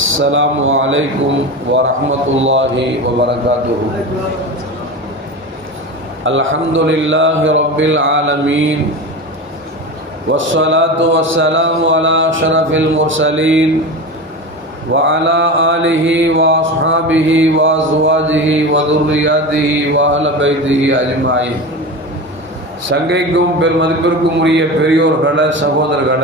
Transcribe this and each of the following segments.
السلام عليكم ورحمة الله وبركاته الحمد لله رب العالمين والصلاة والسلام على أشرف المرسلين وعلى آله وأصحابه وأزواجه وذرياته وأهل بيته أجمعين சங்கைக்கும் பெருமதிப்பிற்கும் உரிய பெரியோர்கள சகோதரர்கள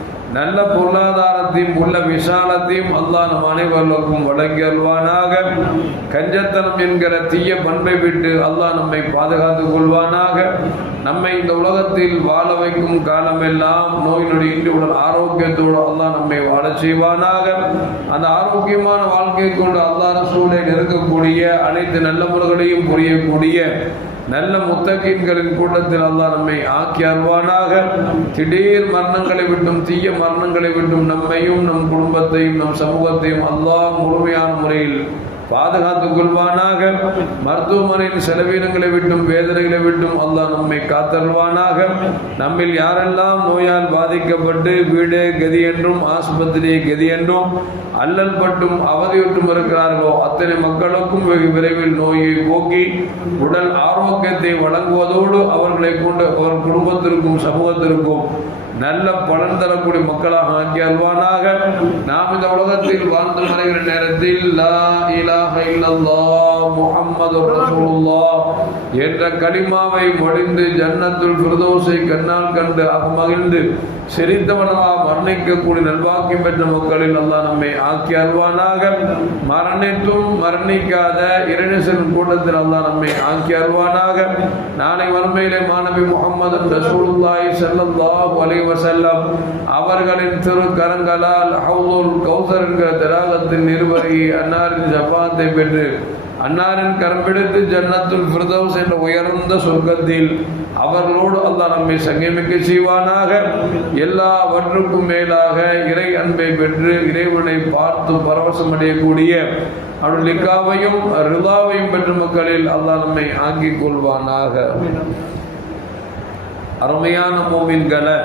நல்ல பொருளாதாரத்தையும் உள்ள விசாலத்தையும் அல்லாஹ் நம் அனைவர்களுக்கும் வழங்கி அல்வானாக கஞ்சத்தனம் என்கிற தீய பண்பை விட்டு அல்லாஹ் நம்மை பாதுகாத்துக் கொள்வானாக. நம்மை இந்த உலகத்தில் வாழ வைக்கும் காலமெல்லாம் நோய் நொடி இன்றி உடல் ஆரோக்கியத்தோடு அல்லாஹ் நம்மை வாழ செய்வானாக. அந்த ஆரோக்கியமான வாழ்க்கை கொண்டு அல்லாஹ் சூழலில் இருக்கக்கூடிய அனைத்து நல்ல முறைகளையும் புரியக்கூடிய நல்ல முத்தகீன்களின் கூட்டத்தில் அல்லாஹ் நம்மை ஆக்கி அருவானாக. திடீர் மரணங்களை விட்டும் தீய மரணங்களை விட்டும் நம்மையும் நம் குடும்பத்தையும் நம் சமூகத்தையும் அல்லாஹ் முழுமையான முறையில் பாதுகாத்துக் கொள்வானாக. மருத்துவமனையின் செலவீனங்களை விட்டும் வேதனைகளை விட்டும் அல்லாஹ் நம்மை காத்தல்வானாக நம்மில் யாரெல்லாம் நோயால் பாதிக்கப்பட்டு வீடு கதி என்றும் ஆஸ்பத்திரி கதி என்றும் அல்லல் பட்டும் அவதியுற்றும் இருக்கிறார்களோ அத்தனை மக்களுக்கும் வெகு விரைவில் நோயை போக்கி உடல் ஆரோக்கியத்தை வழங்குவதோடு அவர்களை கொண்டு அவர் குடும்பத்திற்கும் சமூகத்திற்கும் நல்ல பலன் தரக்கூடிய மக்களாக ஆக்கி அல்வானாக நாம் இந்த உலகத்தில் வாழ்ந்து வருகிற நேரத்தில் லா இல்லாஹ இல்லல்லாஹ் முஹம்மது ரசூலுல்லாஹ் என்ற கலிமாவை மொழிந்து ஜன்னத்துல் ஃபிர்தௌஸை கண்ணால் கண்டு அகமகிழ்ந்து சிரித்தவனா மரணிக்கக்கூடிய நல்வாக்கியம் பெற்ற மக்களில் அல்லாஹ் நம்மை ஆக்கி அருவானாக மரணித்தும் மரணிக்காத இறைநேசன் கூட்டத்தில் அல்லாஹ் நம்மை ஆக்கி அருவானாக நாளை வறுமையிலே மாணவி முகமது ரசூலுல்லாய் செல்லல்லாஹ் அலைஹி செல்லம் அவர்களின் திரு கரங்களால் ஹவுதுல் கௌசர் என்கிற திராகத்தின் நிறுவரி அன்னாரின் ஜப்பாத் ஜபாத்தை பெற்று அன்னாரின் கரம் பிடித்து ஜன்னத்துல் ஃபிர்தௌஸ் என்ற உயர்ந்த சொர்க்கத்தில் அவர்களோடு அல்லாஹ் நம்மை சங்கமிக்க செய்வானாக. எல்லாவற்றுக்கும் மேலாக இறை அன்பை பெற்று இறைவனை பார்த்து பரவசம் அடையக்கூடிய அவருடைய லிக்காவையும் ரிதாவையும் பெற்ற மக்களில் அல்லாஹ் நம்மை ஆங்கிக் கொள்வானாக. அருமையான மோமின்களை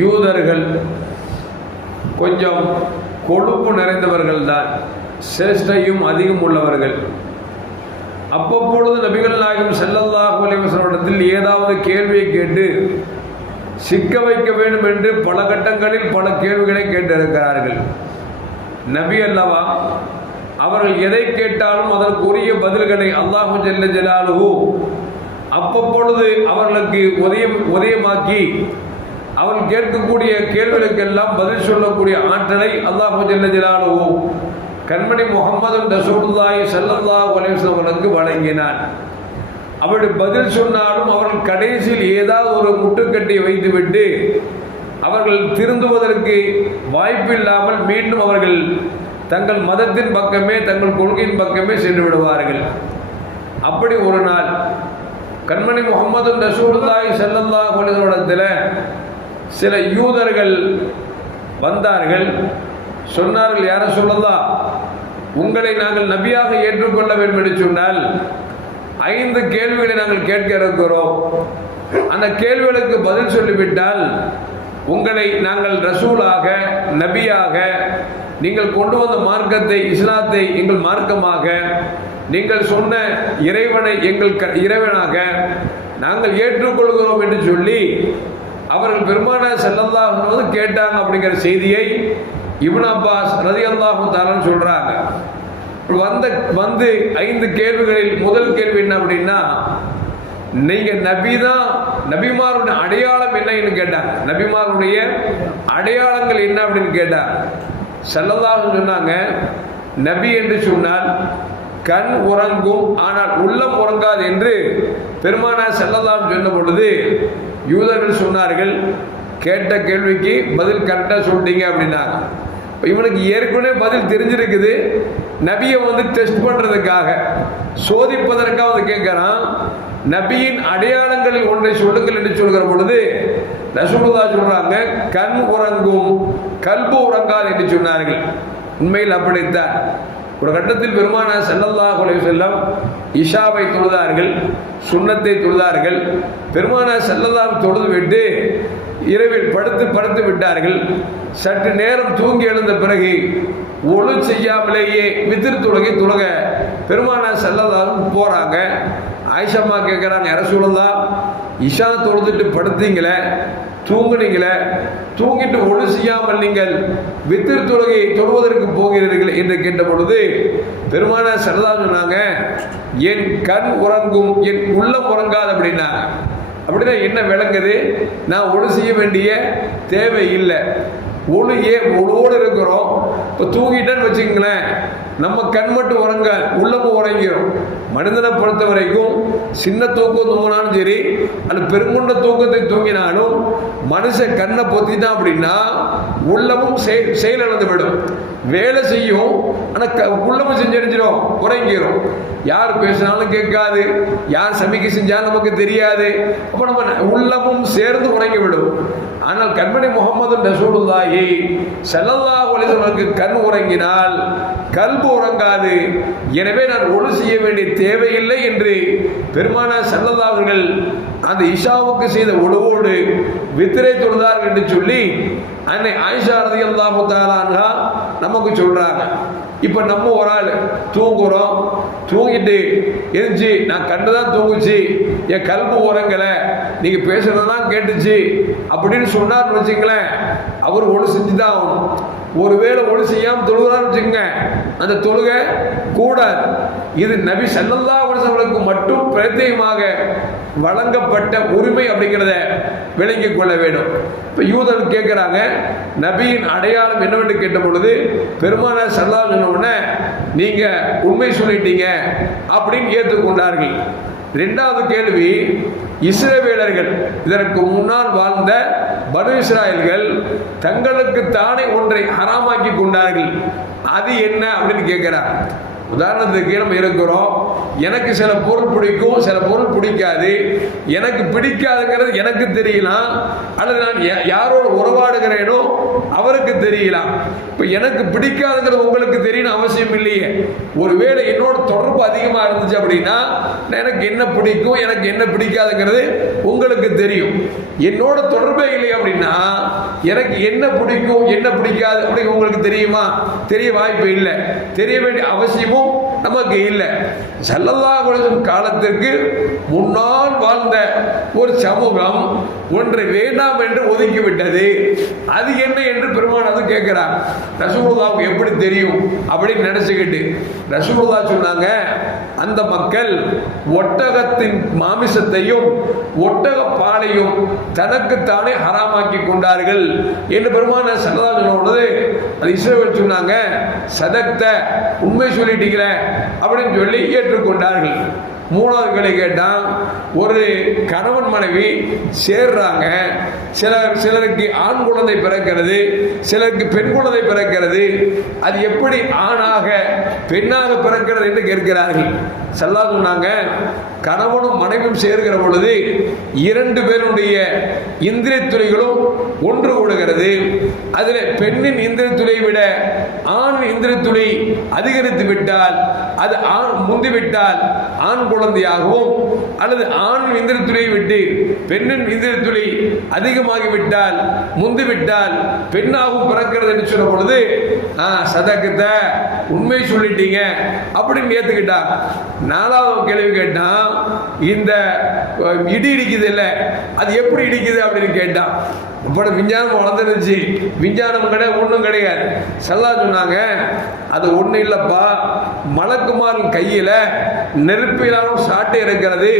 யூதர்கள் கொஞ்சம் கொழுப்பு நிறைந்தவர்கள் தான் சேஷ்டையும் அதிகம் உள்ளவர்கள். அப்பப்பொழுது நபிகள் நாயகம் செல்லல்லாஹு அலைவசனிடத்தில் ஏதாவது கேள்வியை கேட்டு சிக்க வைக்க வேண்டும் என்று பல கட்டங்களில் பல கேள்விகளை கேட்டிருக்கிறார்கள். நபி அல்லவா அவர்கள் எதை கேட்டாலும் அதற்குரிய பதில்களை அல்லாஹு ஜல்ல ஜலாலுஹு அப்பப்பொழுது அவர்களுக்கு உதயம் உதயமாக்கி அவர்கள் கேட்கக்கூடிய கேள்விகளுக்கெல்லாம் பதில் சொல்லக்கூடிய ஆற்றலை அல்லாஹு ஜல்ல ஜலாலுஹு கண்மணி முகமது ரசூலுல்லாஹி ஸல்லல்லாஹு அலைஹி வஸல்லம் அவர்களுக்கு வழங்கினான். அப்படி பதில் சொன்னாலும் அவர்கள் கடைசியில் ஏதாவது ஒரு முட்டுக்கட்டியை வைத்துவிட்டு அவர்கள் திருந்துவதற்கு வாய்ப்பில்லாமல் மீண்டும் அவர்கள் தங்கள் மதத்தின் பக்கமே தங்கள் கொள்கையின் பக்கமே சென்று விடுவார்கள். அப்படி ஒரு நாள் கண்மணி முகமது ரசூலுல்லாஹி ஸல்லல்லாஹு அலைஹி வஸல்லத்தில் சில யூதர்கள் வந்தார்கள். சொன்னார்கள் யார சொல்லலாம் உங்களை நாங்கள் நபியாக ஏற்றுக்கொள்ள வேண்டும் என்று சொன்னால் ஐந்து கேள்விகளை நாங்கள் கேட்க இருக்கிறோம். அந்த கேள்விகளுக்கு பதில் சொல்லிவிட்டால் உங்களை நாங்கள் ரசூலாக நபியாக நீங்கள் கொண்டு வந்த மார்க்கத்தை இஸ்லாத்தை எங்கள் மார்க்கமாக நீங்கள் சொன்ன இறைவனை எங்கள் க இறைவனாக நாங்கள் ஏற்றுக்கொள்கிறோம் என்று சொல்லி அவர்கள் பெருமான செல்லல்லாஹ் கேட்டாங்க அப்படிங்கிற செய்தியை இபுன் அப்பாஸ் ரதி அல்லாஹும் தாலன்னு சொல்றாங்க. வந்த வந்து ஐந்து கேள்விகளில் முதல் கேள்வி என்ன அப்படின்னா நீங்க நபி தான் நபிமாருடைய அடையாளம் என்னன்னு கேட்டாங்க. நபிமாருடைய அடையாளங்கள் என்ன அப்படின்னு கேட்டாங்க. செல்லதாக சொன்னாங்க நபி என்று சொன்னால் கண் உறங்கும் ஆனால் உள்ளம் உறங்காது என்று பெருமானார் செல்லலாம் சொன்ன பொழுது யூதர்கள் சொன்னார்கள் கேட்ட கேள்விக்கு பதில் கரெக்டாக சொல்லிட்டீங்க அப்படின்னாங்க. இவனுக்கு ஏற்கனவே பதில் தெரிஞ்சிருக்குது. நபியை வந்து டெஸ்ட் பண்ணுறதுக்காக சோதிப்பதற்காக வந்து கேட்குறான் நபியின் அடையாளங்களில் ஒன்றை சொல்லுங்கள் என்று சொல்கிற பொழுது ரசூலுல்லா சொல்கிறாங்க கண் உறங்கும் கல்பு உறங்காது என்று சொன்னார்கள். உண்மையில் அப்படித்தான். ஒரு கட்டத்தில் பெருமான செல்லல்லாஹ் அலைஹி செல்லம் இஷாவை தொழுதார்கள் சுண்ணத்தை தொழுதார்கள். பெருமான செல்லல்லாம் தொழுது விட்டு இரவில் படுத்து படுத்து விட்டார்கள். சற்று நேரம் தூங்கி எழுந்த பிறகு ஒழு செய்யாமலேயே வித்திரு தொழுகை தொழுக பெருமான செல்லதாலும் போகிறாங்க ஆயிஷம்மா கேட்குறாங்க அரசூழலா இஷா தொழுதுட்டு படுத்தீங்களே தூங்குனீங்களே தூங்கிட்டு ஒழு செய்யாமல் நீங்கள் வித்திரு தொழுகையை தொழுவதற்கு போகிறீர்கள்? என்று கேட்ட பொழுது பெருமான செல்லதா சொன்னாங்க என் கண் உறங்கும் என் உள்ளம் உறங்காது அப்படின்னா. அப்படின்னா என்ன விளங்குது? நான் ஒழு செய்ய வேண்டிய தேவை இல்லை. ஒழு ஏன் இருக்கிறோம். இப்போ தூங்கிட்டேன்னு வச்சுக்கங்களேன். நம்ம கண் மட்டும் உறங்க உள்ளமும் உறங்கிடும் மனிதனை பொறுத்த வரைக்கும் சின்ன தூக்கம் தூங்கினாலும் சரி அந்த பெருங்குண்ட தூக்கத்தை தூங்கினாலும் மனுஷன் கண்ணை பொத்திட்டான் அப்படின்னா உள்ளமும் செய் செயலிழந்து விடும் வேலை செய்யும் ஆனால் க உள்ளமும் செஞ்சடிச்சிடும் உறங்கிடும் யார் பேசினாலும் கேட்காது யார் சமைக்க செஞ்சாலும் நமக்கு தெரியாது. அப்போ நம்ம உள்ளமும் சேர்ந்து உறங்கி விடும் ஆனால் கண்மணி முகமது ரசூலுல்லாஹி செல்லல்லா அலைஹி கண் உறங்கினால் கல்பு உறங்காது. எனவே நான் ஒழு செய்ய வேண்டிய தேவையில்லை என்று பெருமான செல்லல்லா அவர்கள் அந்த இஷாவுக்கு செய்த ஒழுவோடு வித்திரை தொழுதார்கள் என்று சொல்லி அன்னை ஆயிஷா ரதியல்லாஹு தஆலா நமக்கு சொல்றாங்க. இப்போ நம்ம ஒரு ஆள். தூங்குறோம். தூங்கிட்டு எரிஞ்சு நான் கண்டு தான் தூங்குச்சு. என் கல்பு உரங்கலை நீங்கள் பேசுறதெல்லாம் கேட்டுச்சு. அப்படின்னு சொன்னார்னு வச்சுங்களேன் அவர் ஒழு செஞ்சு தான் ஆகணும். ஒருவேளை ஒழு செய்யாமல் தொழுகிறான்னு வச்சுக்கோங்க. அந்த தொழுகை கூடாது இது நபி சல்லல்லா அவர்களுக்கு மட்டும் பிரத்யேகமாக வழங்கப்பட்ட உரிமை அப்படிங்கிறத விளங்கிக் கொள்ள வேண்டும். இப்போ யூதன் கேட்குறாங்க நபியின் அடையாளம் என்னவென்று கேட்ட பொழுது பெருமான சல்லா சொன்ன உடனே நீங்கள் உண்மை சொல்லிட்டீங்க அப்படின்னு ஏற்றுக்கொண்டார்கள். ரெண்டாவது கேள்வி இஸ்ரவேலர்கள் இதற்கு முன்னால் வாழ்ந்த பனு இஸ்ராயல்கள் தங்களுக்கு தானே ஒன்றை ஹராமாக்கி கொண்டார்கள். அது என்ன அப்படின்னு கேட்கிறார். உதாரணத்துக்கு நம்ம இருக்கிறோம். எனக்கு சில பொருள் பிடிக்கும் சில பொருள் பிடிக்காது. எனக்கு பிடிக்காதுங்கிறது எனக்கு தெரியலாம் அல்லது நான் யாரோட உறவாடுகிறேனோ அவருக்கு தெரியலாம் இப்போ எனக்கு பிடிக்காதுங்கிறது உங்களுக்கு தெரியணும் அவசியம் இல்லையே. ஒருவேளை என்னோட தொடர்பு அதிகமாக இருந்துச்சு அப்படின்னா எனக்கு என்ன பிடிக்கும் எனக்கு என்ன பிடிக்காதுங்கிறது உங்களுக்கு தெரியும். என்னோட தொடர்பே இல்லை அப்படின்னா எனக்கு என்ன பிடிக்கும் என்ன பிடிக்காது அப்படின்னு உங்களுக்கு தெரியுமா? தெரிய வாய்ப்பு இல்லை. தெரிய வேண்டிய அவசியமும் நமக்கு இல்லை. செல்லல்லா குலசம் காலத்திற்கு முன்னால் வாழ்ந்த ஒரு சமூகம் ஒன்றை வேண்டாம் என்று ஒதுக்கிவிட்டது. அது என்ன என்று பெருமான் அது கேட்கிறார். ரசூலுல்லாவுக்கு எப்படி தெரியும்? அப்படின்னு நினைச்சுக்கிட்டு ரசூலுல்லா சொன்னாங்க அந்த மக்கள் ஒட்டகத்தின் மாமிசத்தையும் ஒட்டக பாலையும் தனக்குத்தானே ஹராமாக்கி கொண்டார்கள் என்று பெருமான சரதா சொன்னது அது இஸ்ரேல் சொன்னாங்க சதக்த உண்மை சொல்லிட்டீங்களே அப்படின்னு சொல்லி ஏற்றுக்கொண்டார்கள். மூணாவது கேள்வி கேட்டால் ஒரு கணவன் மனைவி சேர்றாங்க. சிலர் சிலருக்கு ஆண் குழந்தை பிறக்கிறது சிலருக்கு பெண் குழந்தை பிறக்கிறது. அது எப்படி ஆணாக பெண்ணாக பிறக்கிறது என்று கேட்கிறார்கள். செல்லா சொன்னாங்க கணவனும் மனைவியும் சேர்கிற பொழுது இரண்டு பேருடைய இந்திரிய துறைகளும் ஒன்று கூடுகிறது. அதில் பெண்ணின் இந்திரிய துளை விட ஆண் இந்திரிய துளை அதிகரித்து விட்டால் அது ஆண் முந்திவிட்டால் ஆண் குழந்தையாகவும் அல்லது ஆண் இந்திரிய துளையை விட்டு பெண்ணின் இந்திரிய துளை அதிகமாகிவிட்டால் முந்துவிட்டால் பெண்ணாகவும் பிறக்கிறது என்று சொன்ன பொழுது சதக்கத்தை உண்மை சொல்லிட்டீங்க. அப்படின்னு ஏத்துக்கிட்டா நாலாவது கேள்வி கேட்டான் இந்த இடி இடிக்குது இல்லை அது எப்படி இடிக்குது? அப்படின்னு கேட்டான் இப்போ விஞ்ஞானம் வளர்ந்துருச்சு. விஞ்ஞானம் கிடையாது ஒன்றும் கிடையாது. செல்லா சொன்னாங்க அது ஒன்றும் இல்லைப்பா. மலக்குமாரின் கையில் நெருப்பிலான சாட்டை இருக்கிறது.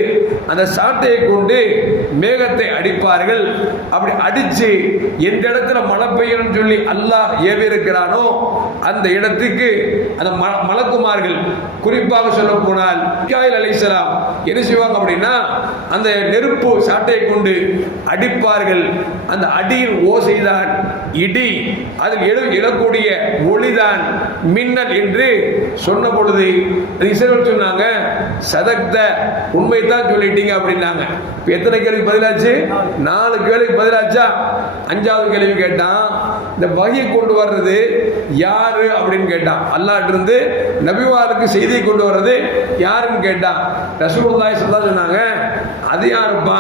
அந்த சாட்டையை கொண்டு மேகத்தை அடிப்பார்கள். அப்படி அடித்து எந்த இடத்துல மழை பெய்யணும்னு சொல்லி அல்லாஹ் ஏவி இருக்கிறானோ அந்த இடத்துக்கு அந்த ம- மலக்குமார்கள் குறிப்பாக சொல்ல போனால் மிக்காயில் அலைசலாம் என்ன செய்வாங்க அப்படின்னா அந்த நெருப்பு சாட்டையை கொண்டு அடிப்பார்கள். அந்த அடியின் ஓசைதான் இடி அதில் எழு எழக்கூடிய ஒளிதான் மின்னல் என்று சொன்ன பொழுது இசைவர் சொன்னாங்க சதக்த உண்மை தான் சொல்லிட்டீங்க அப்படின்னாங்க. எத்தனை கேள்வி பதிலாச்சு? நாலு கேள்விக்கு பதிலாச்சா? அஞ்சாவது கேள்வி கேட்டான் இந்த வகையை கொண்டு வர்றது யாரு அப்படின்னு கேட்டான் அல்லாட்டிருந்து இருந்து நபிவாருக்கு செய்தியை கொண்டு வர்றது யாருன்னு கேட்டான் ரசூலுல்லாஹி சொல்லா சொன்னாங்க அது யாருப்பா?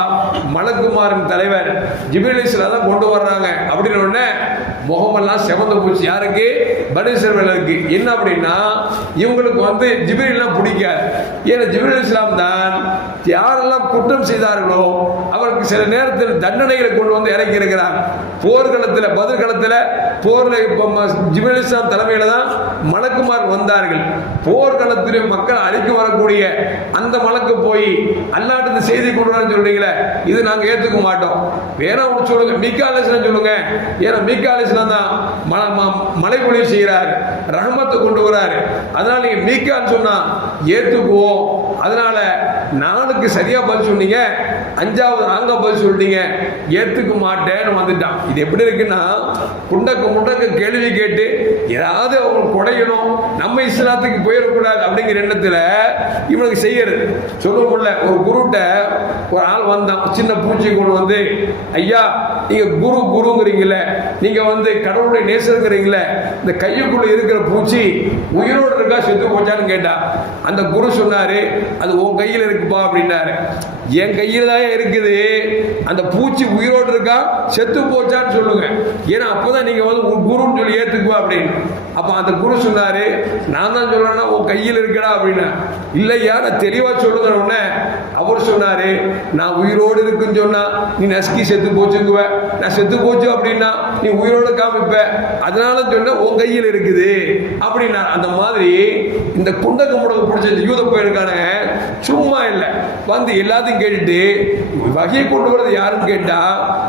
மலக்குமாரின் தலைவர் ஜிபிலிஸ்ல தான் கொண்டு வர்றாங்க. அப்படின்னு உடனே முகமெல்லாம் செவந்து போச்சு. யாருக்கு? பனீஸ்வரர்களுக்கு என்ன அப்படின்னா இவங்களுக்கு வந்து ஜிபிரிலாம் பிடிக்காது. ஏன்னா ஜிபிரில் இஸ்லாம் தான் யாரெல்லாம் குற்றம் செய்தார்களோ அவருக்கு சில நேரத்தில் தண்டனைகளை கொண்டு வந்து இறக்கி இருக்கிறார் போர்க்களத்தில் பதிர்களத்தில் போரில் இப்போ ஜிபிரில் தலைமையில் தான் மலக்குமார் வந்தார்கள். போர்க்களத்திலே மக்கள் அழிக்க வரக்கூடிய அந்த மலக்கு போய் அல்லாட்டு செய்தி கொடுறான்னு சொல்கிறீங்களே சொல்றீங்களே இது நாங்கள் ஏற்றுக்க மாட்டோம். வேணா ஒன்று சொல்லுங்க. மீக்கா அலிஸ்லாம் சொல்லுங்க. ஏன்னா மீக்கா அலிஸ்லாம் தான் மல ம- மலை பொழிவு செய்கிறார் ரஹமத்தை கொண்டு வராரு. அதனால நீங்க மீக்கான்னு சொன்னா ஏற்றுக்குவோம் அதனால நாளுக்கு சரியா பதில் சொன்னீங்க. அஞ்சாவது நாங்க பதில் சொல்லிட்டீங்க. ஏத்துக்க மாட்டேன்னு வந்துட்டான். இது எப்படி இருக்குன்னா குண்டக்க முண்டக்க கேள்வி கேட்டு ஏதாவது அவங்க குடையணும் நம்ம இஸ்லாத்துக்கு போயிடக்கூடாது அப்படிங்கிற எண்ணத்துல இவனுக்கு செய்யறது. சொல்லக்குள்ள ஒரு குருட்ட ஒரு ஆள் வந்தான். சின்ன பூச்சி கொண்டு வந்து ஐயா நீங்க குரு குருங்கிறீங்கள நீங்க வந்து கடவுளுடைய நேசருங்கிறீங்கள இந்த கையுக்குள்ள இருக்கிற பூச்சி உயிரோடு இருக்கா செத்து போச்சான்னு கேட்டா அந்த குரு சொன்னாரு அது உன் கையில் இருக்குப்பா அப்படின்னாரு. என் கையில் தான் இருக்குது. அந்த பூச்சி உயிரோடு இருக்கா? செத்து போச்சான்னு சொல்லுங்க. ஏன்னா அப்போதான் நீங்க வந்து உன் குருன்னு சொல்லி ஏத்துக்குவா அப்படின்னு. அப்ப அந்த குரு சொன்னாரு நான் தான் சொல்றேன்னா உன் கையில் இருக்கடா அப்படின்னு. இல்லையா? நான் தெளிவா சொல்லுங்க உடனே அவர் சொன்னாரு நான் உயிரோடு இருக்குன்னு சொன்னா நீ நசுக்கி செத்து போச்சுங்குவ. நான் செத்து போச்சு அப்படின்னா நீ உயிரோடு காமிப்ப. அதனால சொன்ன உன் கையில் இருக்குது. அப்படின்னா அந்த மாதிரி இந்த குண்டக்க முடக்க பிடிச்ச யூத பையனுக்கான சும்மா இல்லை. வந்து எல்லாத்தையும் கேட்டுட்டு வகை கொண்டு வரது யாருன்னு கேட்டா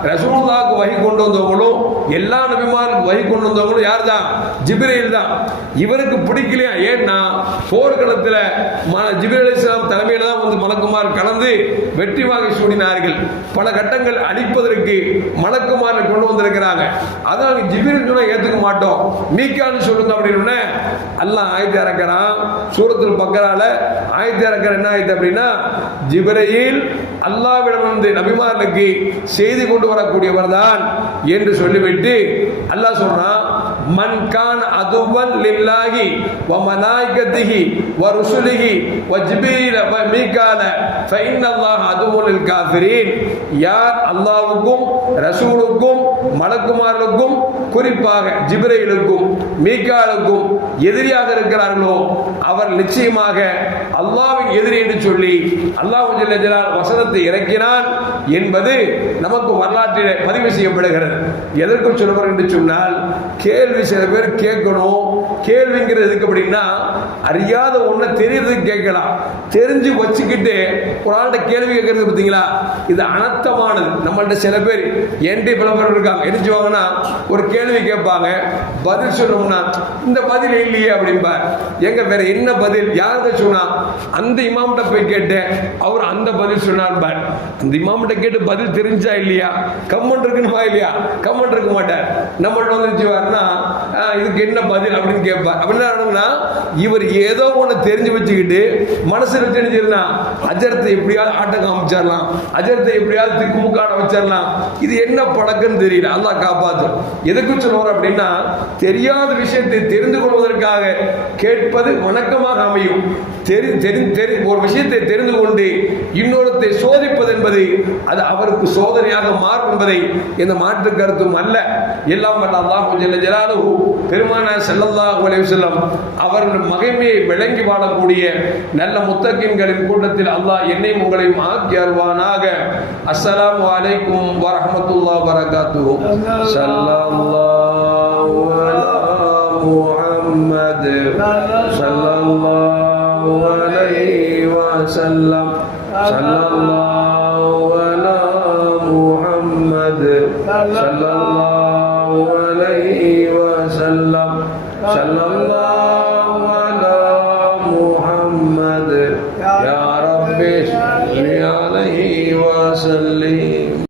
ரசூலுல்லாவுக்கு வகை கொண்டு வந்தவங்களும் எல்லா நபிமாருக்கு வகை கொண்டு வந்தவங்களும் யார் தான் ஜிபிரேல் தான். இவருக்கு பிடிக்கலையா? ஏன்னா போர்க்களத்தில் ஜிபிரேல் இஸ்லாம் தலைமையில தான் வந்து மலக்குமார் கலந்து வெற்றி வாங்கி சூடினார்கள். பல கட்டங்கள் அழிப்பதற்கு மலக்குமாரை கொண்டு வந்திருக்கிறாங்க. அதான் ஜிபிரின் துணை ஏற்றுக்க மாட்டோம். மீக்கான்னு சொல்லுங்க அப்படின்னு அல்லாஹ் ஆயத்தி இறக்கிறான். சூரத்தில் பக்கரால ஆயத்தி இறக்கிற என்ன ஆயிடுது அப்படின்னா ஜிபிரையில் அல்லாவிடம் வந்து நபிமார்களுக்கு செய்தி கொண்டு வரக்கூடியவர் தான் என்று சொல்லிவிட்டு அல்லாஹ் சொல்றான் மன்கான் அதுவன் லில்லாஹி வ மலாய்கத்திஹி வ ருசுலிஹி வ ஜிபீல வ மீகால ஃபைன் அல்லாஹ் அதுவன் காஃபிரீன் யார் அல்லாஹ்வுக்கும் ரசூலுக்கும் மலக்குமார்களுக்கும் குறிப்பாக ஜிப்ரையிலுக்கும் மீகாலுக்கும் எதிரியாக இருக்கிறார்களோ அவர் நிச்சயமாக அல்லாவின் எதிரி என்று சொல்லி அல்லாஹ் வசனத்தை இறக்கினான் என்பது நமக்கு வரலாற்றில் பதிவு செய்யப்படுகிறது. எதற்கும் சொல்லுவார் என்று சொன்னால் கேள்வி சில பேர் கேட்கணும். கேள்விங்கிறது எதுக்கு அப்படின்னா அறியாத ஒன்றை தெரியறதுக்கு கேட்கலாம். தெரிஞ்சு வச்சுக்கிட்டு ஒரு ஆள்கிட்ட கேள்வி கேட்கறது பார்த்தீங்களா? இது அனர்த்தமானது. நம்மள்கிட்ட சில பேர் என்டி பல பேர் இருக்காங்க. என்ன ஒரு கேள்வி கேட்பாங்க. பதில் சொல்லணும்னா இந்த பதில் இல்லையே அப்படிம்பார். எங்க வேற என்ன பதில்? யாருங்க சொன்னா அந்த இமாம்கிட்ட போய் கேட்டேன். அவர் அந்த பதில் சொன்னார் அந்த இமாம்கிட்ட கேட்டு பதில் தெரிஞ்சா இல்லையா? கம்மன் இருக்கணுமா இல்லையா? கம்மன் இருக்க மாட்டார். நம்மள்ட்ட வந்து இதுக்கு என்ன பதில் அப்படின்னு கேட்பார் அப்படின்னா என்னன்னா இவர் ஏதோ ஒன்று தெரிஞ்சு வச்சுக்கிட்டு மனசில் வச்சு நினைச்சிருந்தா அஜரத்தை எப்படியாவது ஆட்டம் காமிச்சிடலாம். அஜரத்தை எப்படியாவது திக்குமுக்காட வச்சிடலாம். இது என்ன பழக்கம்னு தெரியல. அதான் காப்பாற்றும் எதுக்கு சொல்லுவார் அப்படின்னா தெரியாத விஷயத்தை தெரிந்து கொள்வதற்காக கேட்பது வணக்கமாக அமையும். தெரி தெரி தெரி ஒரு விஷயத்தை தெரிந்து கொண்டு இன்னொருத்தை சோதிப்பது என்பது அது அவருக்கு சோதனையாக மாறும் என்பதை எந்த மாற்று கருத்தும் அல்ல. எல்லாம் வல்ல அல்லாஹ் ஜல்ல பெருமானார் ஸல்லல்லாஹு அலைஹி வஸல்லம் அவர்கள் மகிமையை விளங்கி வாழக்கூடிய நல்ல முத்தகின்களின் கூட்டத்தில் அல்லாஹ் என்னையும் உங்களையும் ஆக்கி அருவானாக அஸ்ஸலாம் வலைக்கும் வரமத்துல்லா வரகாத்து ஸல்லல்லாஹு அலா முஹம்மத் ஸல்லல்லாஹு அலைஹி வஸல்லம். ஸல்லல்லாஹு